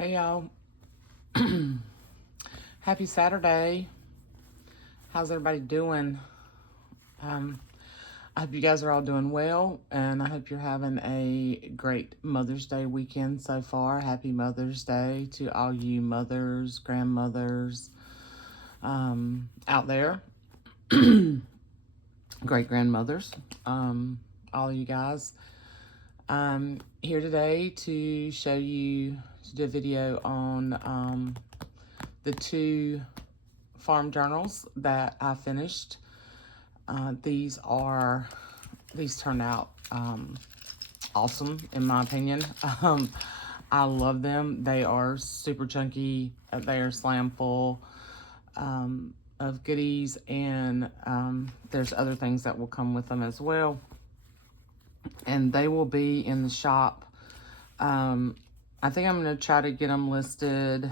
Hey y'all. Happy Saturday. How's everybody doing? I hope you guys are all doing well, and I hope you're having a great Mother's Day weekend so far. Happy Mother's Day to all you mothers, grandmothers out there, great grandmothers, all you guys. I'm here today to show you, to do a video on the two farm journals that I finished. These turned out awesome in my opinion. I love them. They are super chunky. They are slam full of goodies, and there's other things that will come with them as well. And they will be in the shop. I think I'm going to try to get them listed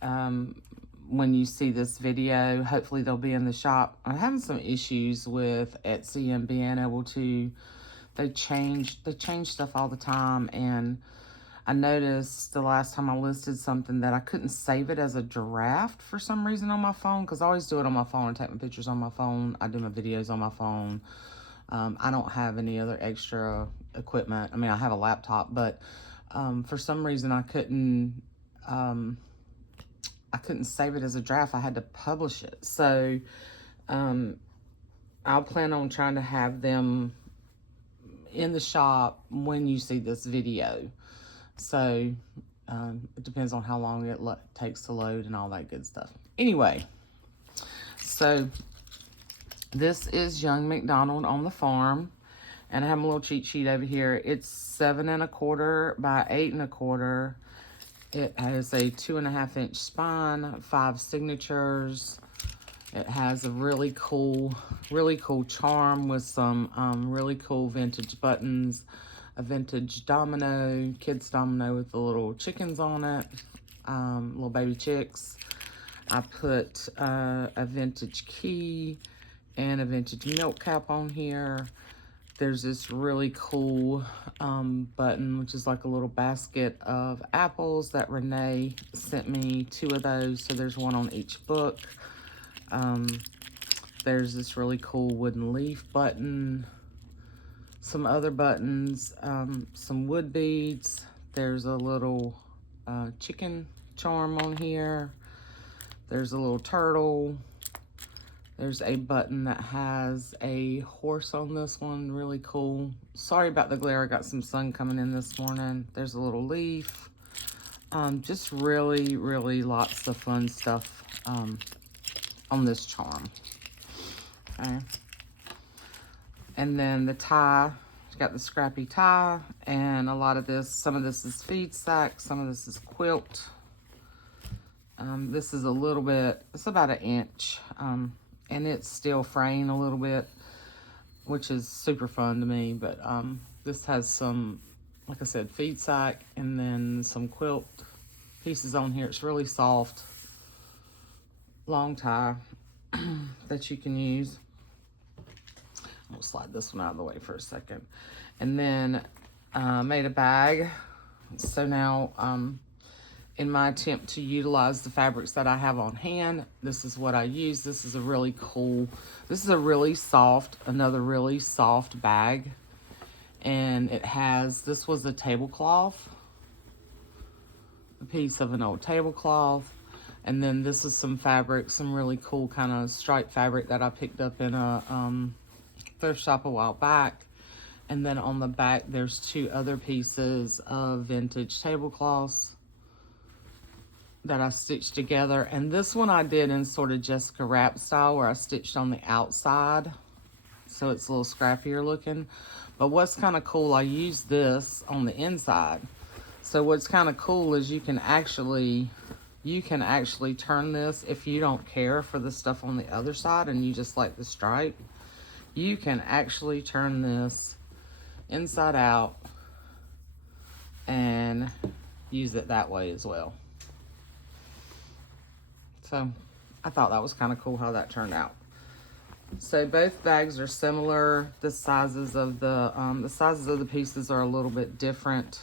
when you see this video. Hopefully they'll be in the shop. I'm having some issues with Etsy and being able to, they change stuff all the time, and I noticed the last time I listed something that I couldn't save it as a draft for some reason on my phone, because I always do it on my phone and take my pictures on my phone. I do my videos on my phone. I don't have any other extra equipment. I mean, I have a laptop, but for some reason I couldn't save it as a draft. I had to publish it. So I'll plan on trying to have them in the shop when you see this video. So it depends on how long it takes to load and all that good stuff. Anyway, so this is Young McDonald on the Farm, and I have a little cheat sheet over here. It's 7 1/4 by 8 1/4. It has a 2.5 inch spine, 5 signatures. It has a really cool charm with some really cool vintage buttons, a vintage domino, kids domino with the little chickens on it, little baby chicks. I put a vintage key and a vintage milk cap on here. There's this really cool button, which is like a little basket of apples that Renee sent me 2 of those. So there's one on each book. There's this really cool wooden leaf button, some other buttons, some wood beads. There's a little chicken charm on here. There's a little turtle. There's a button that has a horse on this one, really cool. Sorry about the glare, I got some sun coming in this morning. There's a little leaf. Just really lots of fun stuff on this charm. Okay. And then the tie, got the scrappy tie, and a lot of this, some of this is feed sack, some of this is quilt. This is a little bit, it's about 1 inch. And it's still fraying a little bit, which is super fun to me. But this has some, like I said, feed sack, and then some quilt pieces on here. It's really soft, long tie that you can use. I'll slide this one out of the way for a second. And then made a bag. So now, in my attempt to utilize the fabrics that I have on hand, this is what I use. This is a really cool, this is a really soft, another really soft bag. And it has, this was a tablecloth, a piece of an old tablecloth. And then this is some fabric, some really cool kind of striped fabric that I picked up in a thrift shop a while back. And then on the back, there's 2 other pieces of vintage tablecloths that I stitched together. And this one I did in sort of Jessica Rapp style, where I stitched on the outside, so it's a little scrappier looking. But what's kind of cool, I used this on the inside. So what's kind of cool is you can actually turn this, if you don't care for the stuff on the other side and you just like the stripe, you can actually turn this inside out and use it that way as well. So I thought that was kind of cool how that turned out. So both bags are similar. The sizes of the pieces are a little bit different.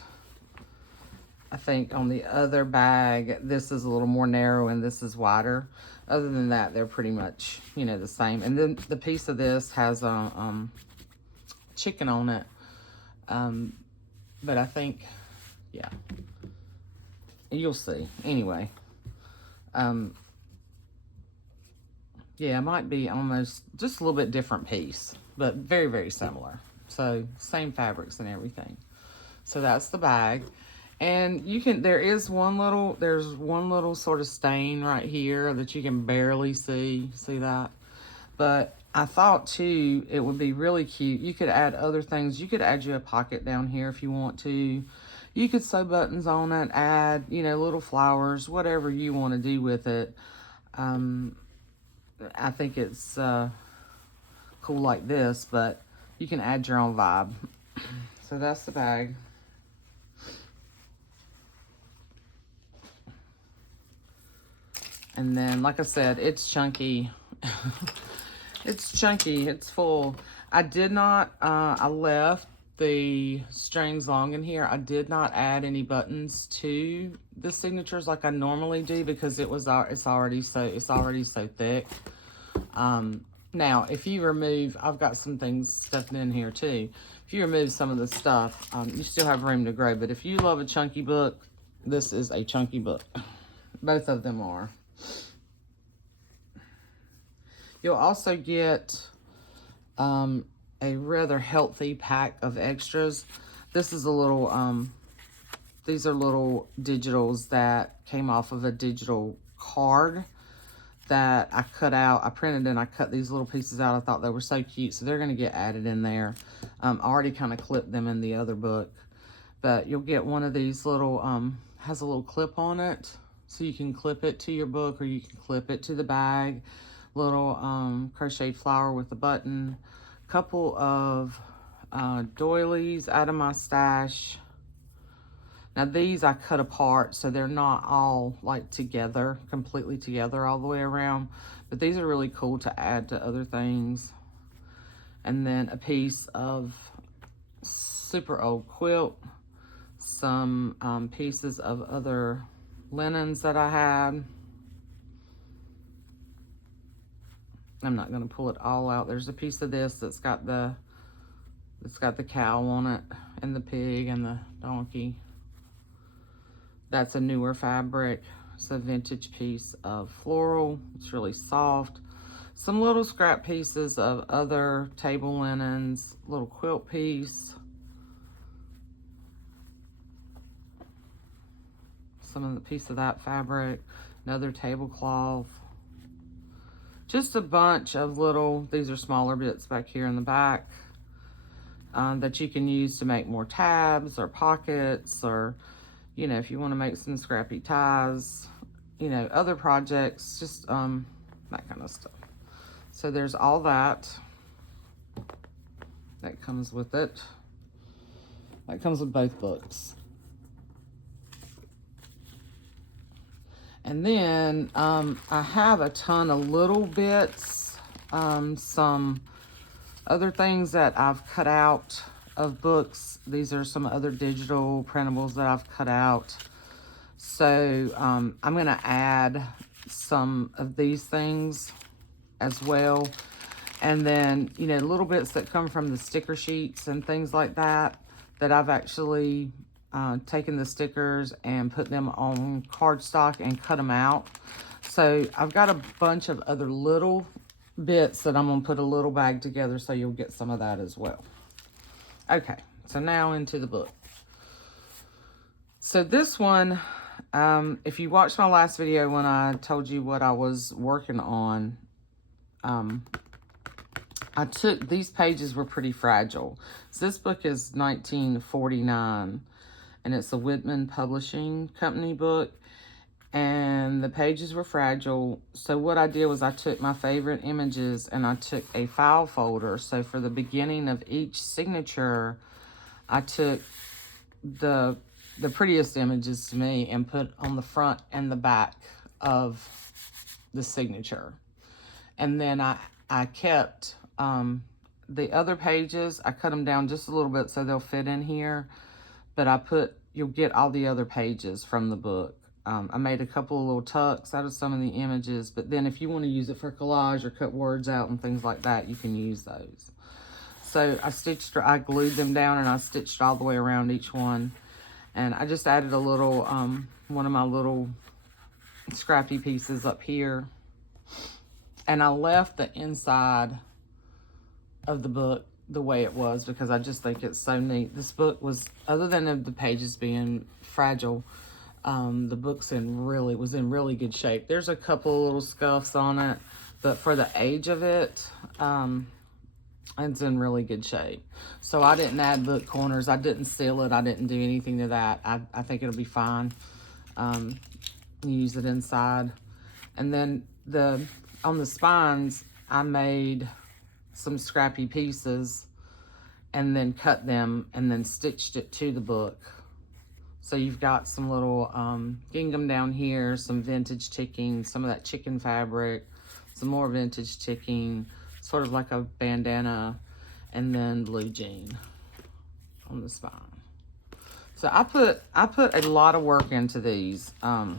I think on the other bag, this is a little more narrow and this is wider. Other than that, they're pretty much, you know, the same. And then the piece of this has a chicken on it. But I think, yeah, you'll see. Anyway, yeah, it might be almost just a little bit different piece, but very, very similar. So same fabrics and everything. So that's the bag. And you can, there's one little sort of stain right here that you can barely see that. But I thought too, it would be really cute. You could add other things. You could add you a pocket down here if you want to. You could sew buttons on it, add, you know, little flowers, whatever you want to do with it. I think it's cool like this, but you can add your own vibe. So that's the bag. And then, like I said, it's chunky. It's chunky, it's full. I did not, I left the strings long in here. I did not add any buttons to the signatures like I normally do because it's already so thick. Now, if you remove, I've got some things stuffed in here too. If you remove some of the stuff, you still have room to grow. But if you love a chunky book, this is a chunky book. Both of them are. You'll also get a rather healthy pack of extras. This is a little, these are little digitals that came off of a digital card that I cut out. I printed and I cut these little pieces out. I thought they were so cute, so they're going to get added in there. I already kind of clipped them in the other book. But you'll get one of these little, has a little clip on it, so you can clip it to your book or you can clip it to the bag. Little crocheted flower with a button. Couple of doilies out of my stash. Now these I cut apart so they're not all like together, completely together all the way around. But these are really cool to add to other things. And then a piece of super old quilt. Some pieces of other linens that I had. I'm not going to pull it all out. There's a piece of this that's got the cow on it and the pig and the donkey. That's a newer fabric. It's a vintage piece of floral. It's really soft. Some little scrap pieces of other table linens. Little quilt piece. Some of the piece of that fabric. Another tablecloth. Just a bunch of little, these are smaller bits back here in the back that you can use to make more tabs or pockets, or, you know, if you want to make some scrappy ties, you know, other projects, just that kind of stuff. So there's all that. That comes with it. That comes with both books. And then I have a ton of little bits, some other things that I've cut out of books. These are some other digital printables that I've cut out. So I'm going to add some of these things as well. And then, you know, little bits that come from the sticker sheets and things like that, that I've actually taken the stickers and put them on cardstock and cut them out. So I've got a bunch of other little bits that I'm going to put a little bag together, so you'll get some of that as well. Okay, so now into the book. So this one, if you watched my last video when I told you what I was working on, I took, these pages were pretty fragile. So this book is 1949. And it's a Whitman Publishing Company book. And the pages were fragile. So what I did was I took my favorite images and I took a file folder. So for the beginning of each signature, I took the prettiest images to me and put on the front and the back of the signature. And then I kept the other pages, I cut them down just a little bit so they'll fit in here. but you'll get all the other pages from the book. I made a couple of little tucks out of some of the images, but then if you want to use it for collage or cut words out and things like that, you can use those. So I glued them down and I stitched all the way around each one. And I just added a little, one of my little scrappy pieces up here. And I left the inside of the book the way it was because I just think it's so neat. This book was, other than the pages being fragile, the book's was in really good shape. There's a couple little scuffs on it, but for the age of it, it's in really good shape. So I didn't add book corners. I didn't seal it. I didn't do anything to that. I think it'll be fine. Use it inside. And then on the spines, I made some scrappy pieces and then cut them and then stitched it to the book. So you've got some little gingham down here, some vintage ticking, some of that chicken fabric, some more vintage ticking, sort of like a bandana, and then blue jean on the spine. So I put a lot of work into these. A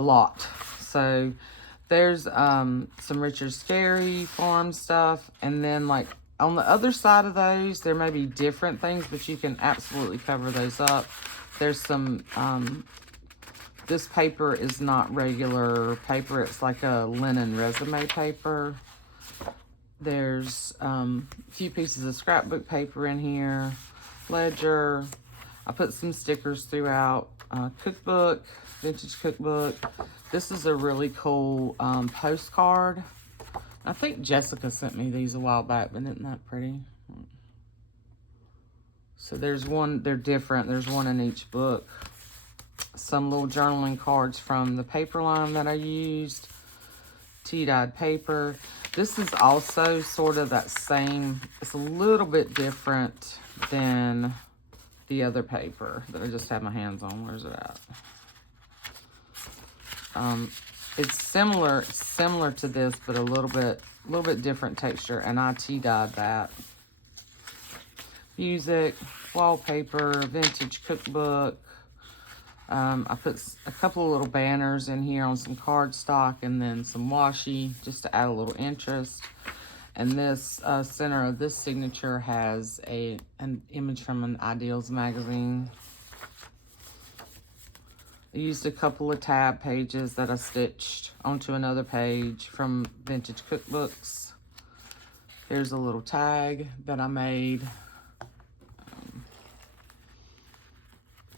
lot. So there's some Richard Scarry Farm stuff, and then like on the other side of those, there may be different things, but you can absolutely cover those up. There's some, this paper is not regular paper. It's like a linen resume paper. There's a few pieces of scrapbook paper in here, ledger. I put some stickers throughout. Cookbook, vintage cookbook. This is a really cool postcard. I think Jessica sent me these a while back, but isn't that pretty? So there's one, they're different. There's one in each book. Some little journaling cards from the paper line that I used. Tea-dyed paper. This is also sort of that same, it's a little bit different than the other paper that I just had my hands on. Where's it at? It's similar to this, but a little bit different texture, and I tea-dyed that. Music, wallpaper, vintage cookbook. I put a couple of little banners in here on some cardstock and then some washi just to add a little interest. And this center of this signature has an image from an Ideals magazine. I used a couple of tab pages that I stitched onto another page from vintage cookbooks. Here's a little tag that I made.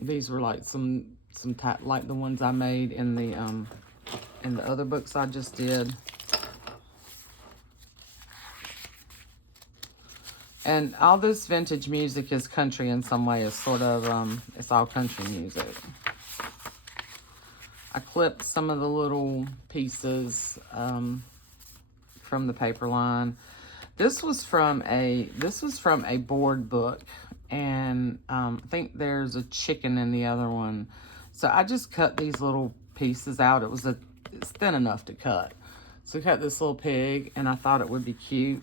These were like like the ones I made in the other books I just did. And all this vintage music is country in some way. It's sort of, it's all country music. I clipped some of the little pieces from the paper line. This was from a board book, and I think there's a chicken in the other one. So I just cut these little pieces out. It's thin enough to cut. So I cut this little pig, and I thought it would be cute.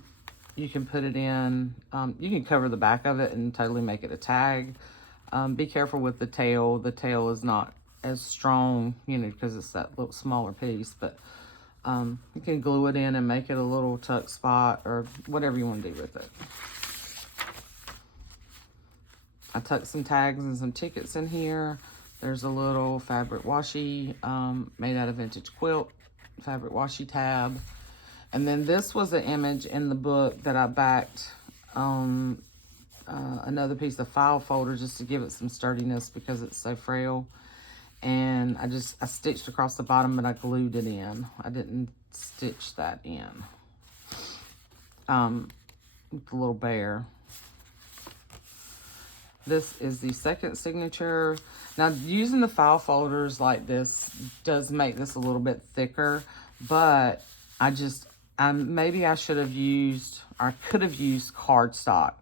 You can put it in, you can cover the back of it and totally make it a tag. Be careful with the tail. The tail is not as strong, you know, because it's that little smaller piece, but you can glue it in and make it a little tuck spot or whatever you want to do with it. I tucked some tags and some tickets in here. There's a little fabric washi made out of vintage quilt, fabric washi tab. And then this was an image in the book that I backed on another piece of file folder just to give it some sturdiness because it's so frail. And I stitched across the bottom, but I glued it in. I didn't stitch that in. With the little bear. This is the second signature. Now, using the file folders like this does make this a little bit thicker, but maybe I should have used, or I could have used cardstock,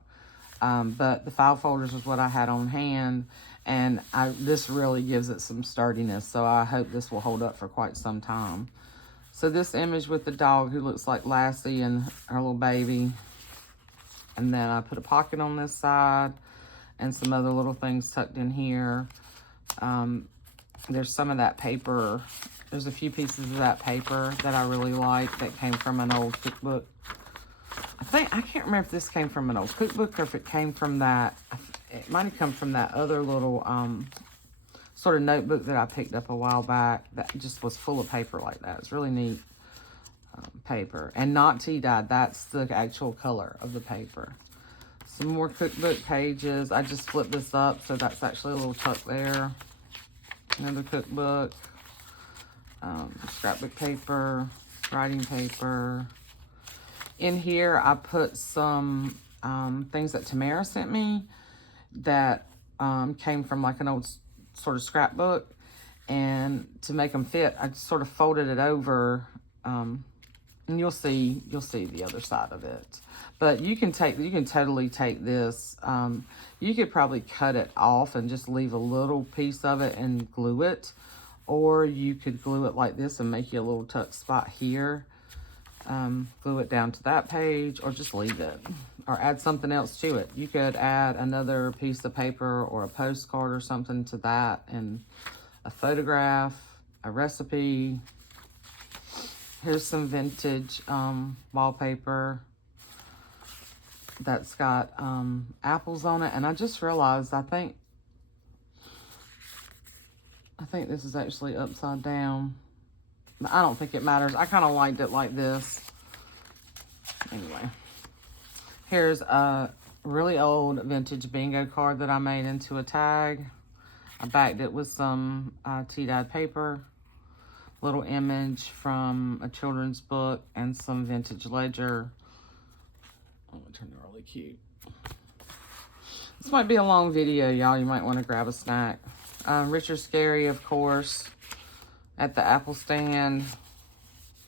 but the file folders was what I had on hand, and this really gives it some sturdiness, so I hope this will hold up for quite some time. So this image with the dog who looks like Lassie and her little baby, And then I put a pocket on this side and some other little things tucked in here. There's some of that paper. There's a few pieces of that paper that I really like that came from an old cookbook. I can't remember if this came from an old cookbook or if it came from that. It might have come from that other little sort of notebook that I picked up a while back that just was full of paper like that. It's really neat paper. And not tea dyed. That's the actual color of the paper. Some more cookbook pages. I just flipped this up, so that's actually a little tuck there. Another cookbook, scrapbook paper, writing paper. In here, I put some things that Tamara sent me that came from like an old sort of scrapbook. And to make them fit, I just sort of folded it over, and you'll see the other side of it. But you can totally take this. You could probably cut it off and just leave a little piece of it and glue it. Or you could glue it like this and make you a little tuck spot here. Glue it down to that page, or just leave it. Or add something else to it. You could add another piece of paper or a postcard or something to that. And a photograph, a recipe. Here's some vintage wallpaper that's got apples on it. And I just realized, I think this is actually upside down. I don't think it matters. I kind of liked it like this. Anyway, here's a really old vintage bingo card that I made into a tag. I backed it with some tea-dyed paper. Little image from a children's book and some vintage ledger. I'm gonna turn it really cute. This might be a long video, y'all. You might want to grab a snack. Richard Scarry, of course, at the apple stand,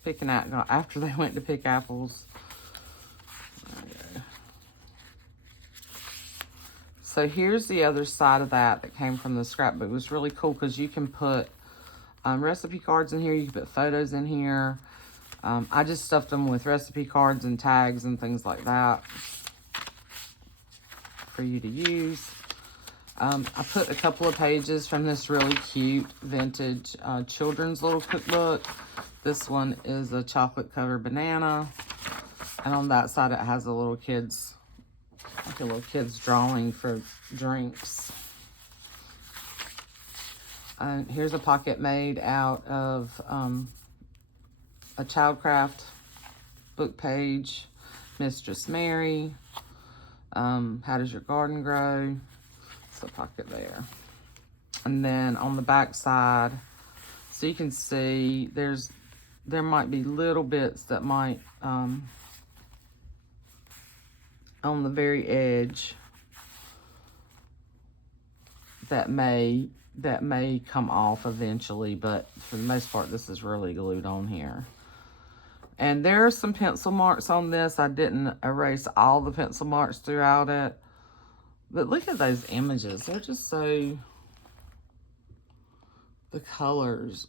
picking out after they went to pick apples. Okay. So here's the other side of that came from the scrapbook. It was really cool because you can put recipe cards in here. You can put photos in here. I just stuffed them with recipe cards and tags and things like that for you to use. I put a couple of pages from this really cute vintage children's little cookbook. This one is a chocolate covered banana. And on that side it has a little kid's, like a little kid's drawing for drinks. Here's a pocket made out of a Childcraft book page. Mistress Mary. How does your garden grow? It's a pocket there. And then on the back side, so you can see there might be little bits that might on the very edge that may come off eventually, but for the most part this is really glued on here. And there are some pencil marks on this. I didn't erase all the pencil marks throughout it. But look at those images. They're just so, the colors,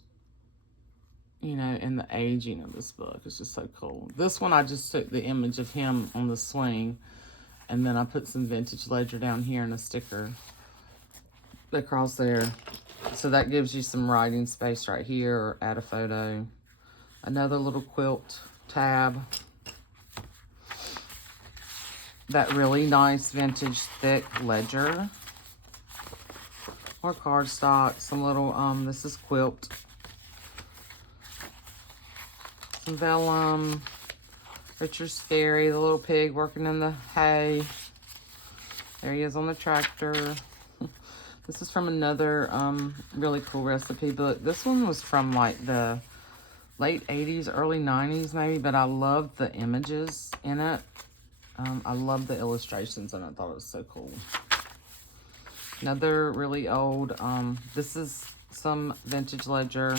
you know, and the aging of this book is just so cool. This one I just took the image of him on the swing, and then I put some vintage ledger down here and a sticker across there. So that gives you some writing space right here, or add a photo. Another little quilt tab. That really nice vintage thick ledger. Or cardstock. Some little, this is quilt. Some vellum. Richard Scarry, the little pig working in the hay. There he is on the tractor. This is from another really cool recipe book. This one was from like the late 80s, early 90s maybe, but I love the images in it. I love the illustrations and I thought it was so cool. Another really old, this is some vintage ledger,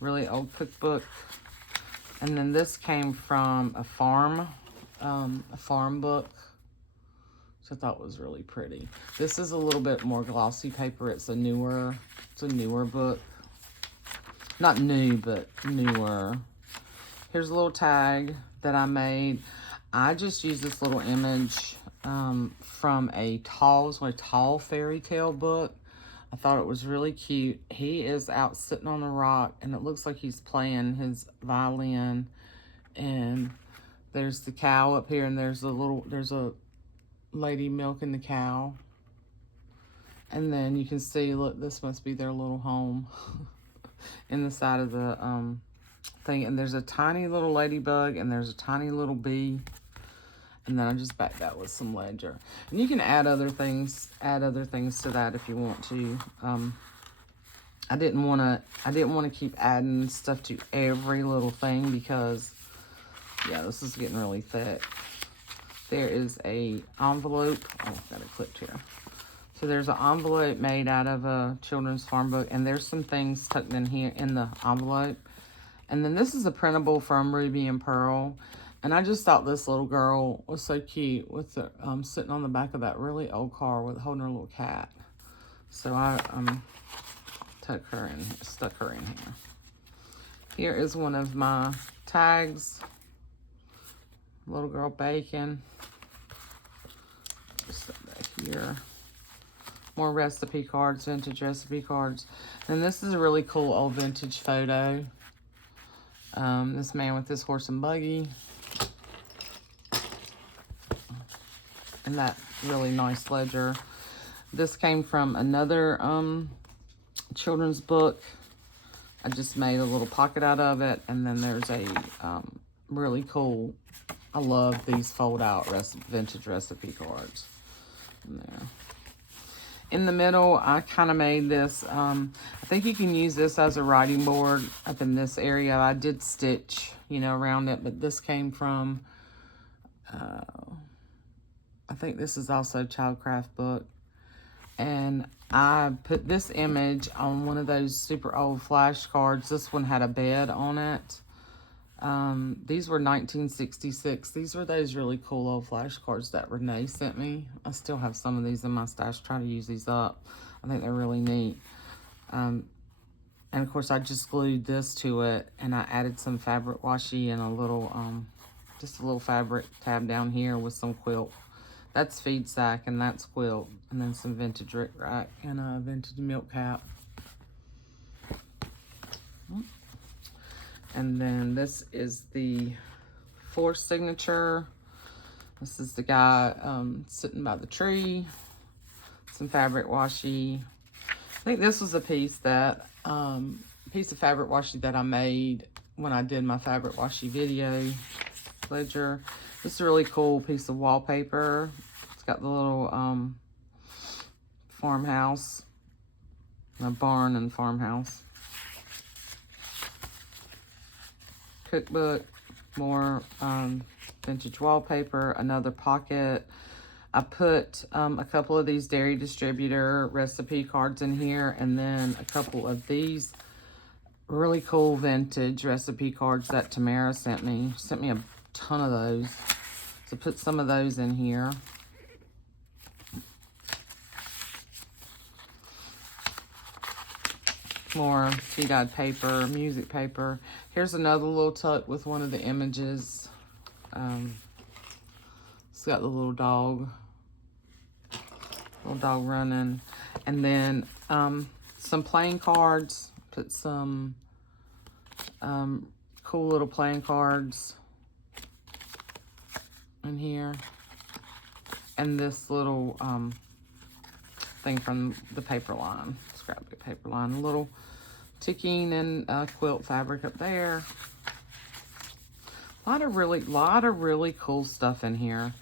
really old cookbook. And then this came from a farm book, which I thought was really pretty. This is a little bit more glossy paper. It's a newer book. Not new, but newer. Here's a little tag that I made. I just used this little image from a tall fairy tale book. I thought it was really cute. He is out sitting on a rock, and it looks like he's playing his violin. And there's the cow up here, and there's a lady milking the cow. And then you can see, look, this must be their little home in the side of the thing. And there's a tiny little ladybug, and there's a tiny little bee. And then I just backed that with some ledger. And you can add other things to that if you want to. I didn't want to keep adding stuff to every little thing because, yeah, this is getting really thick. There is a envelope. Oh, I've got it clipped here. So there's an envelope made out of a children's farm book, and there's some things tucked in here in the envelope. And then this is a printable from Ruby and Pearl. And I just thought this little girl was so cute with the, sitting on the back of that really old car with holding her little cat. So I stuck her in here. Here is one of my tags. Little girl bacon. Just set that here. More recipe cards, vintage recipe cards. And this is a really cool old vintage photo. This man with his horse and buggy. And that really nice ledger. This came from another children's book. I just made a little pocket out of it. And then there's a really cool, I love these fold out vintage recipe cards in there. In the middle, I kind of made this, I think you can use this as a writing board up in this area. I did stitch, you know, around it, but this came from, I think this is also a Childcraft book. And I put this image on one of those super old flashcards. This one had a bed on it. These were 1966. These were those really cool old flashcards that Renee sent me. I still have some of these in my stash. Try to use these up. I think they're really neat. And of course, I just glued this to it, and I added some fabric washi and a little, just a little fabric tab down here with some quilt. That's feed sack, and that's quilt, and then some vintage Rick Rack and a vintage milk cap. And then this is the fourth signature. This is the guy sitting by the tree. Some fabric washi. I think this was a piece that, piece of fabric washi that I made when I did my fabric washi video ledger. This is a really cool piece of wallpaper. It's got the little farmhouse, a barn and farmhouse. Cookbook, more vintage wallpaper, another pocket. I put a couple of these dairy distributor recipe cards in here, and then a couple of these really cool vintage recipe cards that Tamara sent me. She sent me a ton of those. So put some of those in here. More tea-dyed paper, music paper. Here's another little tuck with one of the images. It's got the little dog running. And then some playing cards. Put some cool little playing cards in here. And this little thing from the paper line. Scrapbook paper line. A little ticking and quilt fabric up there. A lot of really cool stuff in here.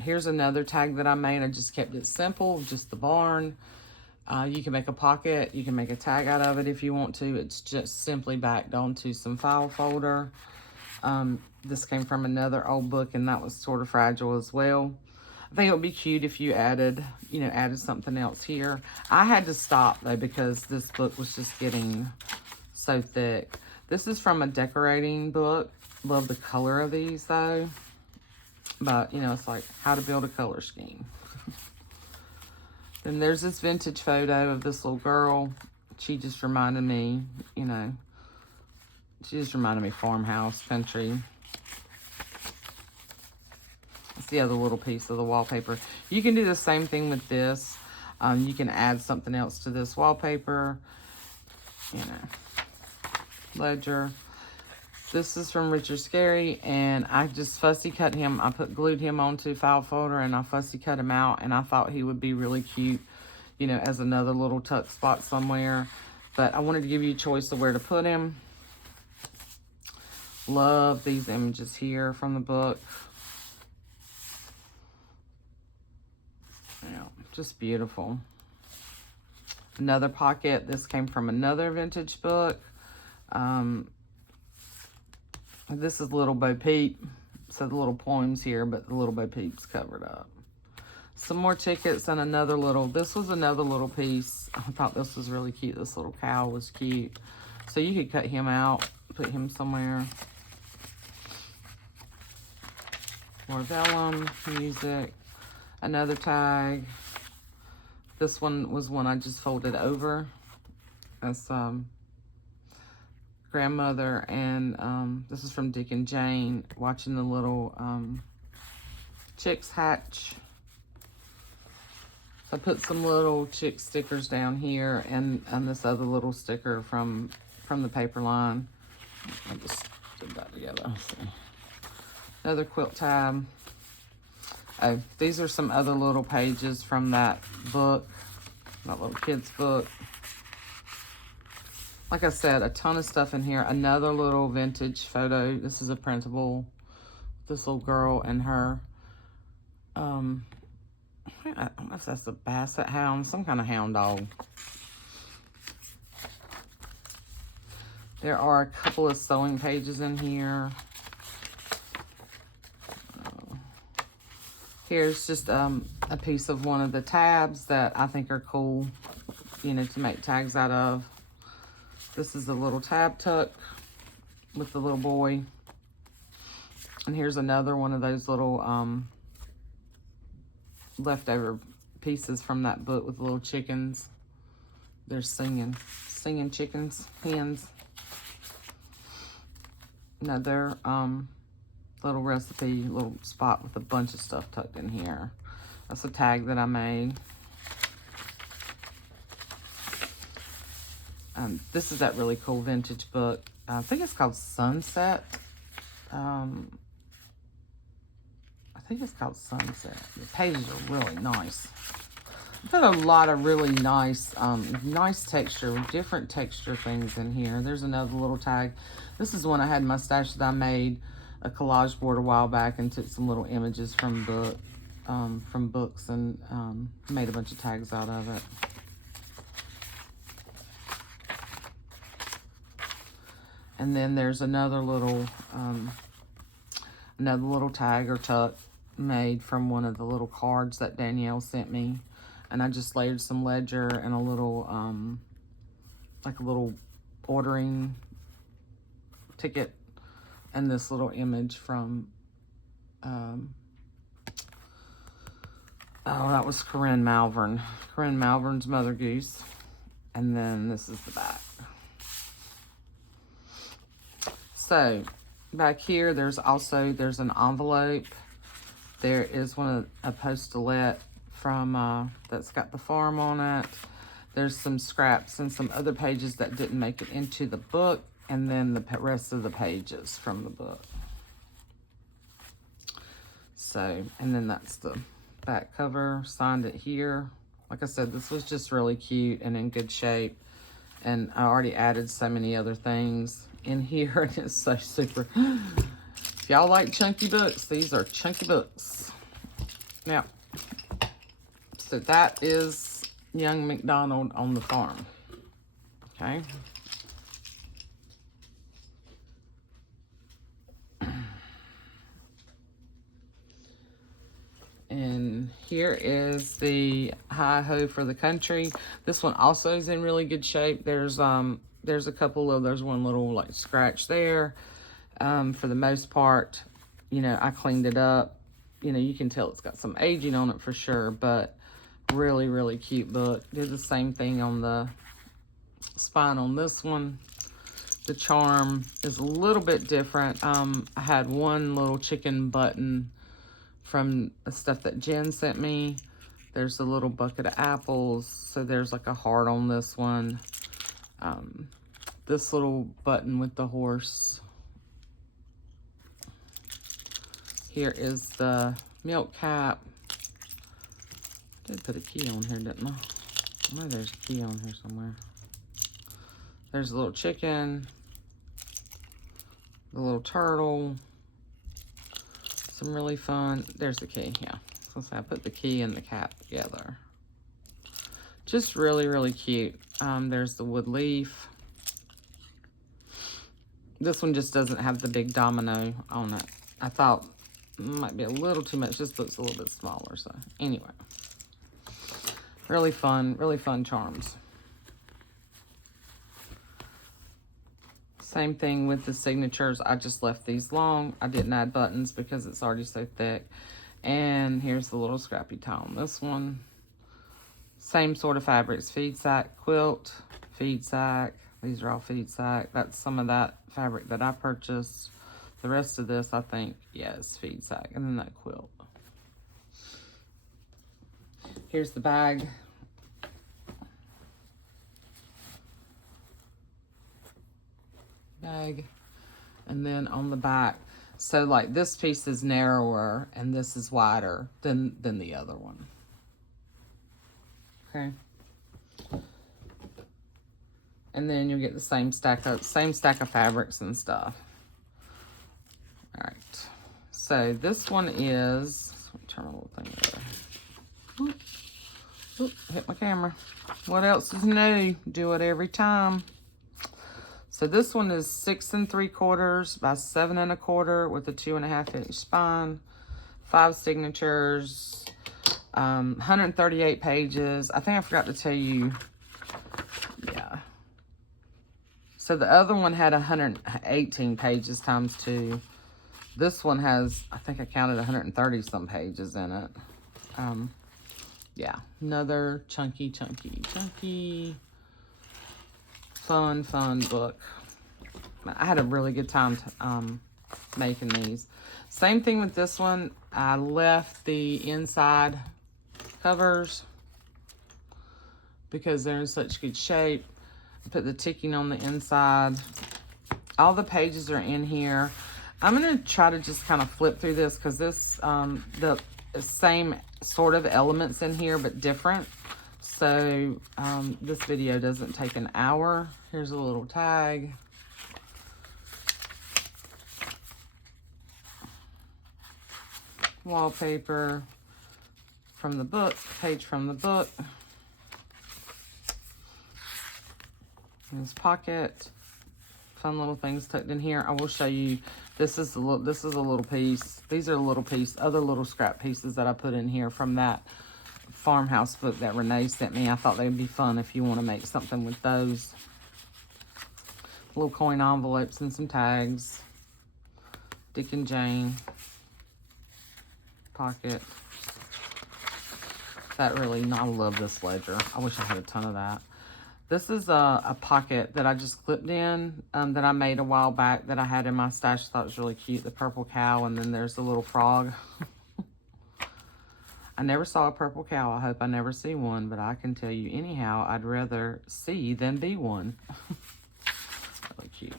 Here's another tag that I made. I just kept it simple, just the barn. You can make a pocket. You can make a tag out of it if you want to. It's just simply backed onto some file folder. This came from another old book, and that was sort of fragile as well. I think it would be cute if you added something else here. I had to stop, though, because this book was just getting so thick. This is from a decorating book. Love the color of these, though. But, you know, it's like how to build a color scheme. Then there's this vintage photo of this little girl. She just reminded me, you know, farmhouse, country. the other little piece of the wallpaper. You can do the same thing with this. You can add something else to this wallpaper. You know, ledger. This is from Richard Scarry, and I just fussy cut him. I glued him onto file folder, and I fussy cut him out, and I thought he would be really cute, you know, as another little tuck spot somewhere. But I wanted to give you a choice of where to put him. Love these images here from the book. Yeah, just beautiful. Another pocket. This came from another vintage book. This is Little Bo Peep. So the little poems here, but the Little Bo Peep's covered up. Some more tickets and another little, this was another little piece. I thought this was really cute. This little cow was cute. So you could cut him out, put him somewhere. More vellum, music, another tag. This one was one I just folded over. That's grandmother, and this is from Dick and Jane, watching the little chicks hatch. So I put some little chick stickers down here, and this other little sticker from the paper line. I just did that together. Let's see. Another quilt tab. Oh, these are some other little pages from that book, that little kid's book. Like I said, a ton of stuff in here. Another little vintage photo. This is a printable. This little girl and her. I don't know if that's a basset hound, some kind of hound dog. There are a couple of sewing pages in here. Here's just a piece of one of the tabs that I think are cool, you know, to make tags out of. This is a little tab tuck with the little boy. And here's another one of those little leftover pieces from that book with the little chickens. They're singing chickens, hens. Another little recipe, little spot with a bunch of stuff tucked in here. That's a tag that I made. This is that really cool vintage book. I think it's called Sunset. I think it's called Sunset. The pages are really nice. I've got a lot of really nice, nice texture, different texture things in here. There's another little tag. This is one I had in my stash that I made a collage board a while back and took some little images from books and made a bunch of tags out of it. And then there's another little tag or tuck made from one of the little cards that Danielle sent me. And I just layered some ledger and a little, like a little ordering ticket and this little image from, oh, that was Corinne Malvern. Corinne Malvern's Mother Goose. And then this is the back. So back here, there's an envelope. There is a postulette from, that's got the farm on it. There's some scraps and some other pages that didn't make it into the book, and then the rest of the pages from the book. So, and then that's the back cover, signed it here. Like I said, this was just really cute and in good shape. And I already added so many other things in here, and it's so super. If y'all like chunky books, these are chunky books. Now, so that is young McDonald on the farm. Okay. And here is the Hi-Ho for the Country. This one also is in really good shape. There's a couple of, there's one little like scratch there. For the most part, you know, I cleaned it up. You know, you can tell it's got some aging on it for sure, but really, really cute book. Did the same thing on the spine on this one. The charm is a little bit different. I had one little chicken button from the stuff that Jen sent me. There's a little bucket of apples. So there's like a heart on this one. This little button with the horse. Here is the milk cap. I did put a key on here, didn't I? I know there's a key on here somewhere. There's a little chicken. The little turtle. Some really fun. There's the key, yeah. So I put the key and the cap together. Just really, really cute. There's the wood leaf. This one just doesn't have the big domino on it. I thought it might be a little too much. This looks a little bit smaller. So anyway, really fun charms. Same thing with the signatures. I just left these long. I didn't add buttons because it's already so thick. And here's the little scrappy tie on this one. Same sort of fabrics. Feed sack, quilt, feed sack. These are all feed sack. That's some of that fabric that I purchased. The rest of this, I think, yeah, is feed sack. And then that quilt. Here's the bag. And then on the back, so like this piece is narrower and this is wider than the other one. Okay. And then you'll get the same stack of fabrics and stuff. All right. So this one is, let me turn a little thing over. Oop, hit my camera. What else is new? Do it every time. So this one is 6 3/4 by 7 1/4 with a 2.5 inch spine, 5 signatures, 138 pages. I think I forgot to tell you, yeah. So the other one had 118 pages times 2. This one has, I think I counted 130 some pages in it. Yeah, another chunky, fun book. I had a really good time making these. Same thing with this one. I left the inside covers because they're in such good shape. I put the ticking on the inside. All the pages are in here. I'm going to try to just kind of flip through this because this, the same sort of elements in here, but different. So this video doesn't take an hour. Here's a little tag. Wallpaper from the book, page from the book. This pocket. Fun little things tucked in here. I will show you. This is a little piece. These are a little piece, other little scrap pieces that I put in here from that Farmhouse book that Renee sent me. I thought they'd be fun if you want to make something with those. Little coin envelopes and some tags. Dick and Jane. Pocket. I love this ledger. I wish I had a ton of that. This is a pocket that I just clipped in that I made a while back that I had in my stash. I thought it was really cute. The purple cow, and then there's the little frog. I never saw a purple cow. I hope I never see one, but I can tell you anyhow, I'd rather see than be one. Really cute.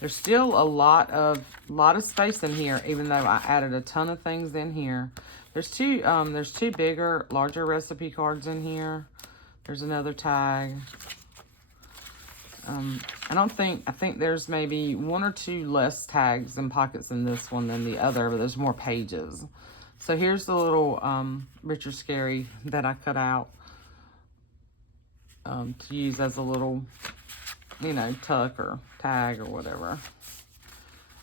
There's still a lot of space in here, even though I added a ton of things in here. There's two larger recipe cards in here. There's another tag. I think there's maybe 1 or 2 less tags and pockets in this one than the other, but there's more pages. So here's the little Richard Scarry that I cut out to use as a little, tuck or tag or whatever.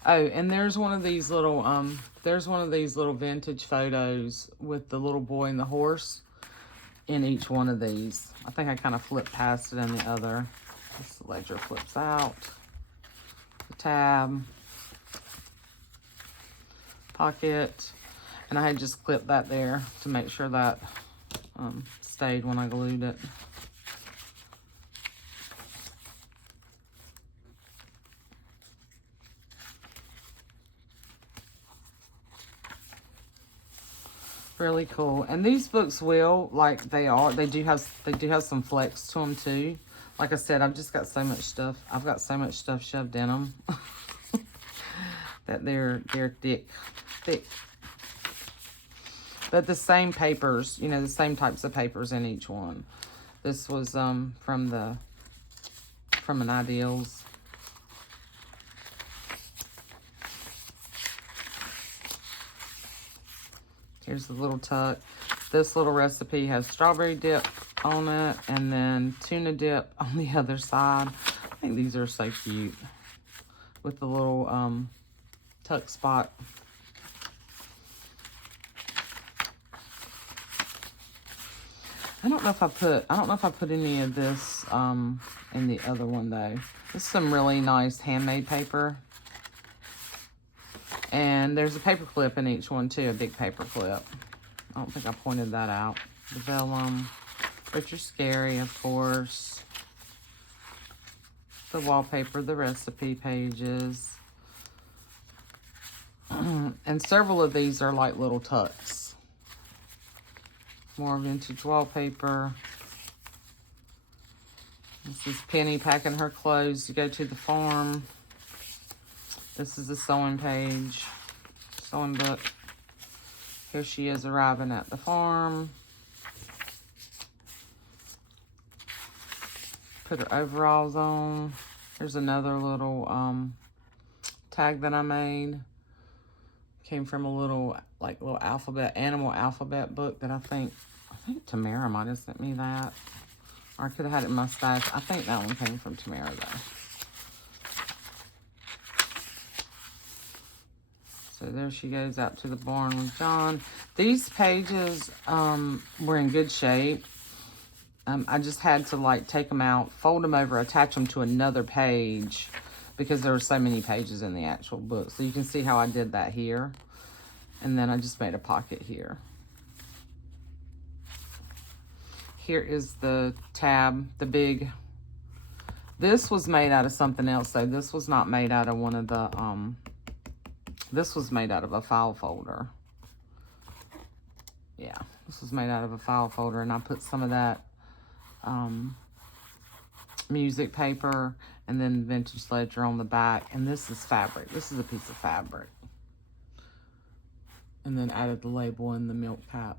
Oh, and there's one of these little vintage photos with the little boy and the horse in each one of these. I think I kind of flipped past it in the other. This ledger flips out. The tab. Pocket. And I had just clipped that there to make sure that stayed when I glued it. Really cool. And these books will, like they do have some flex to them too. Like I said, I've just got so much stuff. I've got so much stuff shoved in them that they're thick. But the same papers, you know, the same types of papers in each one. This was from an Ideals. Here's the little tuck. This little recipe has strawberry dip on it and then tuna dip on the other side. I think these are so cute with the little tuck spot. I don't know if I put any of this in the other one though. This is some really nice handmade paper. And there's a paper clip in each one too, a big paper clip. I don't think I pointed that out. The vellum, Richard Scary, of course. The wallpaper, the recipe pages. And several of these are like little tucks. More vintage wallpaper. This is Penny packing her clothes to go to the farm. This is a sewing page, sewing book. Here she is arriving at the farm. Put her overalls on. Here's another little tag that I made. Came from a little animal alphabet book that I think Tamara might have sent me that. Or I could have had it in my stash. I think that one came from Tamara though. So there she goes out to the barn with John. These pages were in good shape. I just had to like take them out, fold them over, attach them to another page because there were so many pages in the actual book. So you can see how I did that here. And then I just made a pocket here. Here is the tab, the big. This was made out of something else though. This was not made out of one of the this was made out of a file folder. Yeah, this was made out of a file folder, and I put some of that music paper and then vintage ledger on the back. And this is fabric. This is a piece of fabric. And then added the label and the milk cap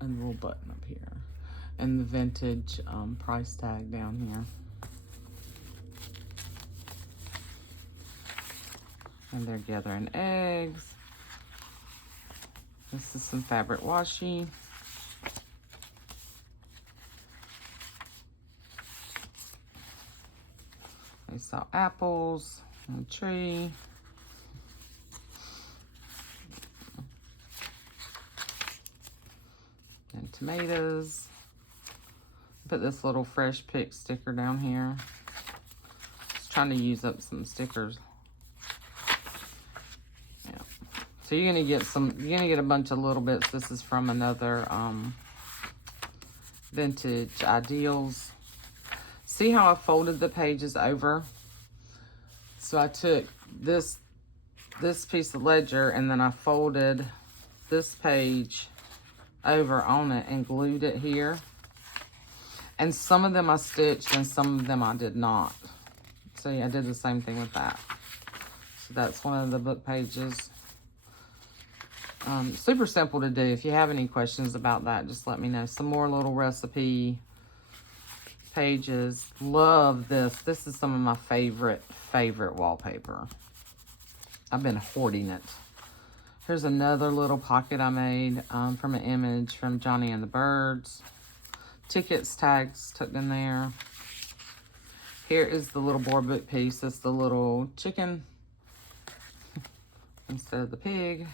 and the little button up here. And the vintage price tag down here. And they're gathering eggs. This is some fabric washi. They saw apples on the tree. And tomatoes. Put this little fresh pick sticker down here. Just trying to use up some stickers. So you're gonna get a bunch of little bits. This is from another vintage Ideals. See how I folded the pages over? So I took this piece of ledger and then I folded this page over on it and glued it here. And some of them I stitched and some of them I did not. So yeah, I did the same thing with that. So that's one of the book pages. Super simple to do. If you have any questions about that, just let me know. Some more little recipe pages. Love this. This is some of my favorite wallpaper. I've been hoarding it. Here's another little pocket I made from an image from Johnny and the Birds. Tickets, tags tucked in there. Here is the little board book piece. It's the little chicken instead of the pig.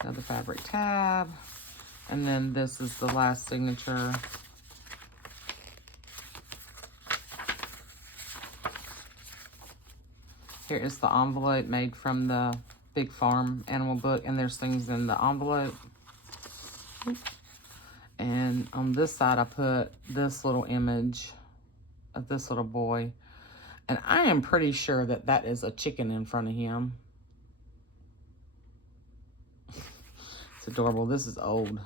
Another fabric tab. And then this is the last signature. Here is the envelope made from the Big Farm animal book. And there's things in the envelope. And on this side, I put this little image of this little boy. And I am pretty sure that that is a chicken in front of him. adorable. This is old.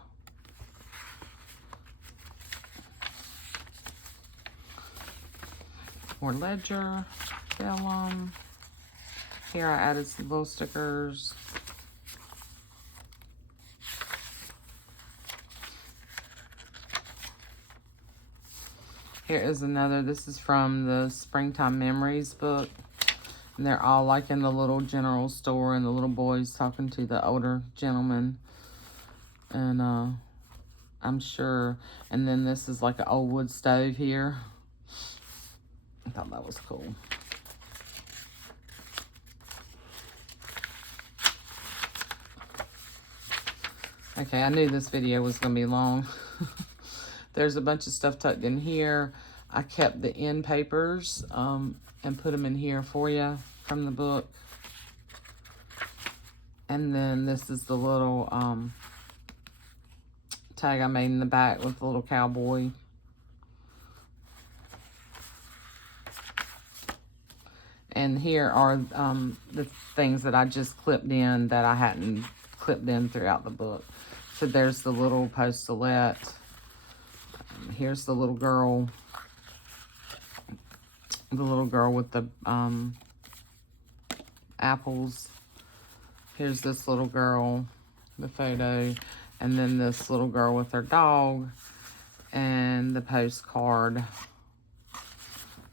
More ledger, vellum. Here I added some little stickers. Here is another. This is from the Springtime Memories book. And they're all like in the little general store, and the little boy's talking to the older gentleman. And I'm sure. And then this is like an old wood stove here. I thought that was cool. Okay, I knew this video was going to be long. There's a bunch of stuff tucked in here. I kept the end papers and put them in here for you from the book. And then this is the little tag I made in the back with the little cowboy. And here are the things that I just clipped in that I hadn't clipped in throughout the book. So there's the little post-it. Here's the little girl. The little girl with the apples. Here's this little girl, the photo. And then this little girl with her dog. And the postcard.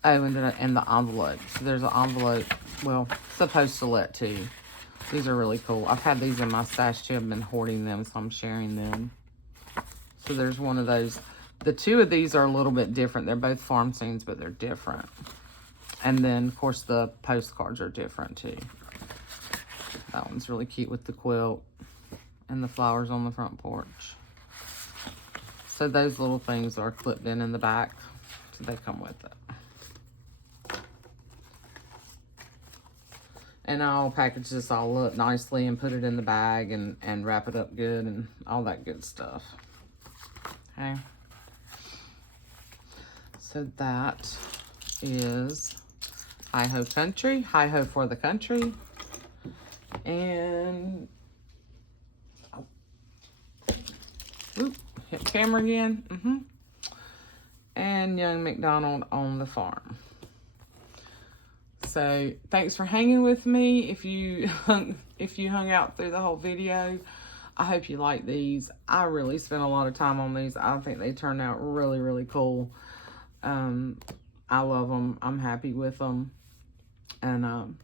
Oh, and the envelope. So there's an envelope. Well, it's a post-it too. These are really cool. I've had these in my stash too. I've been hoarding them, so I'm sharing them. So there's one of those. The two of these are a little bit different. They're both farm scenes, but they're different. And then, of course, the postcards are different too. That one's really cute with the quilt and the flowers on the front porch. So those little things are clipped in the back. So they come with it. And I'll package this all up nicely and put it in the bag and wrap it up good and all that good stuff. Okay. So that is Hi-Ho Country. Hi-Ho for the Country. And, hit camera again. And Young McDonald on the Farm. So thanks for hanging with me. If you hung out through the whole video, I hope you like these. I really spent a lot of time on these. I think they turned out really, really cool. I love them. I'm happy with them. And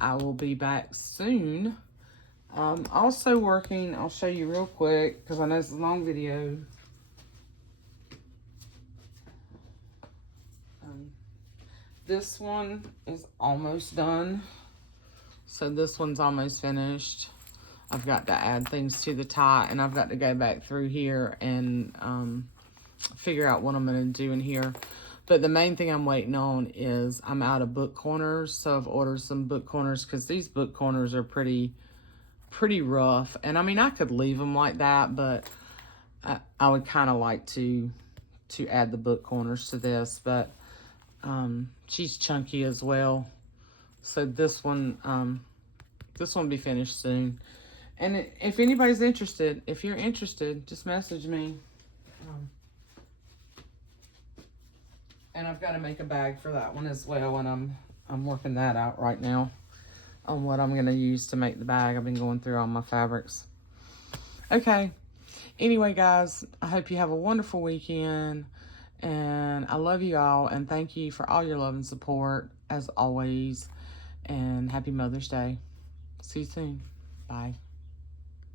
I will be back soon. Also working, I'll show you real quick because I know it's a long video. This one is almost done. So this one's almost finished. I've got to add things to the tie, and I've got to go back through here and figure out what I'm going to do in here. But the main thing I'm waiting on is I'm out of book corners. So I've ordered some book corners because these book corners are pretty rough. And I mean, I could leave them like that, but I would kind of like to add the book corners to this. But she's chunky as well. So this one will be finished soon. And if anybody's interested, if you're interested, just message me. And I've got to make a bag for that one as well. And I'm working that out right now on what I'm going to use to make the bag. I've been going through all my fabrics. Okay. Anyway, guys, I hope you have a wonderful weekend. And I love you all. And thank you for all your love and support, as always. And happy Mother's Day. See you soon. Bye.